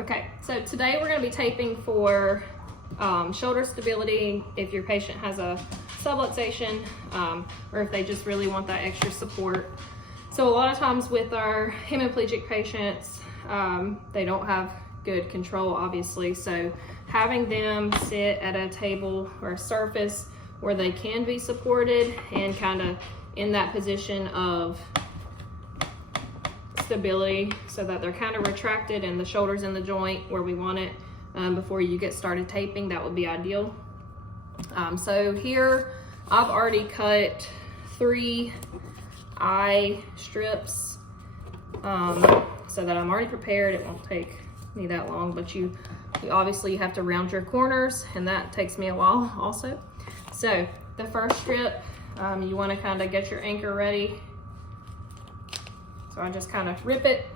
Okay, so today we're going to be taping for shoulder stability if your patient has a subluxation or if they just really want that extra support. So a lot of times with our hemiplegic patients, they don't have good control, obviously. So having them sit at a table or a surface where they can be supported and kind of in that position of stability so that they're kind of retracted and the shoulder's in the joint where we want it before you get started taping, that would be ideal. So here I've already cut 3 eye strips so that I'm already prepared. It won't take me that long, but you obviously have to round your corners, and that takes me a while also. So the first strip, you want to kind of get your anchor ready. So I just kind of rip it.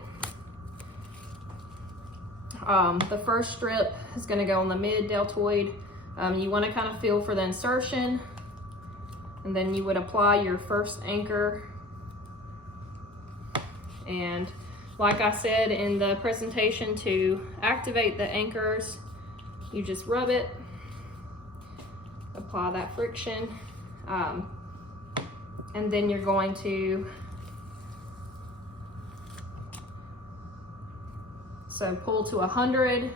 The first strip is going to go on the mid deltoid. You want to kind of feel for the insertion, and then you would apply your first anchor. And like I said in the presentation, to activate the anchors, you just rub it, apply that friction, and then you're going to pull to 100,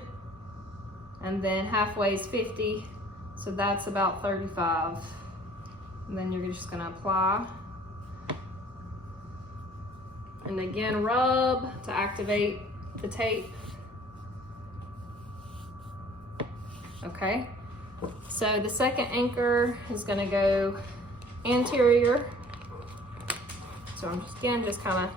and then halfway is 50, so that's about 35. And then you're just going to apply, and again rub to activate the tape. Okay, so the second anchor is going to go anterior. So I'm just kind of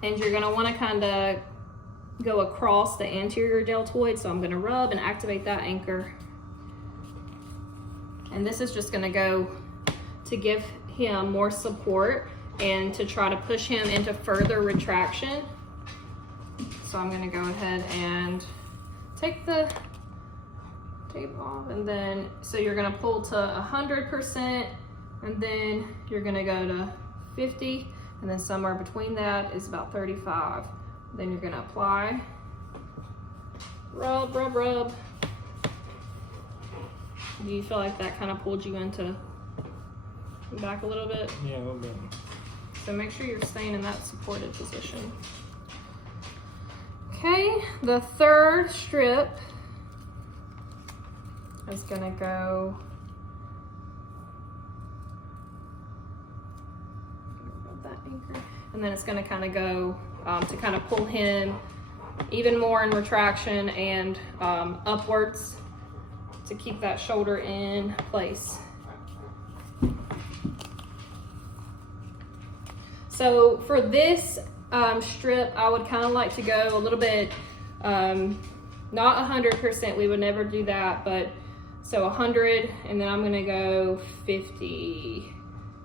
and you're going to want to kind of go across the anterior deltoid. So I'm going to rub and activate that anchor. And this is just going to go to give him more support and to try to push him into further retraction. So I'm going to go ahead and take the tape off, and then so you're going to pull to 100%, and then you're going to go to 50. And then somewhere between that is about 35. Then you're gonna apply, rub, rub, rub. Do you feel like that kind of pulled you into back a little bit? Yeah, a little bit. So make sure you're staying in that supported position. Okay, the third strip is gonna go anchor, and then it's going to kind of go to kind of pull him even more in retraction and upwards to keep that shoulder in place. So for this strip, I would kind of like to go a little bit, not 100%, we would never do that, but so 100, and then I'm going to go 50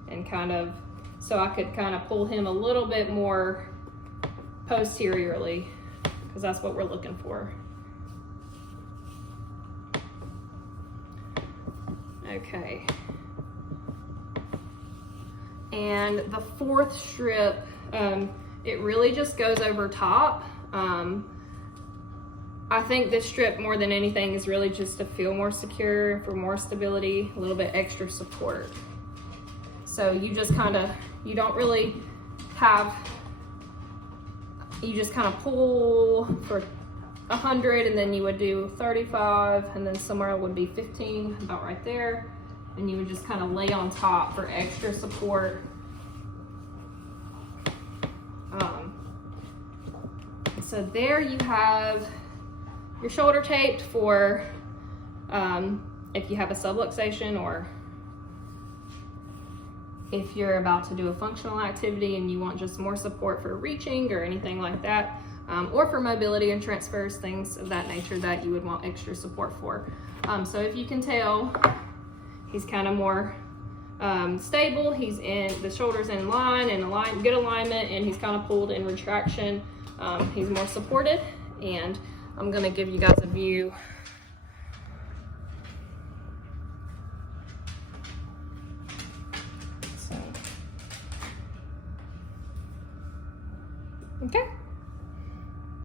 and kind of, so I could kind of pull him a little bit more posteriorly, because that's what we're looking for. Okay. And the fourth strip, it really just goes over top. I think this strip more than anything is really just to feel more secure, for more stability, a little bit extra support. So you just kind of, you don't really have, you just kind of pull for 100, and then you would do 35, and then somewhere it would be 15, about right there. And you would just kind of lay on top for extra support. So there you have your shoulder taped for if you have a subluxation, or if you're about to do a functional activity and you want just more support for reaching or anything like that, or for mobility and transfers, things of that nature that you would want extra support for. So if you can tell, he's kind of more stable. He's in, the shoulder's in line and good alignment, and he's kind of pulled in retraction. He's more supported, and I'm gonna give you guys a view. So Okay.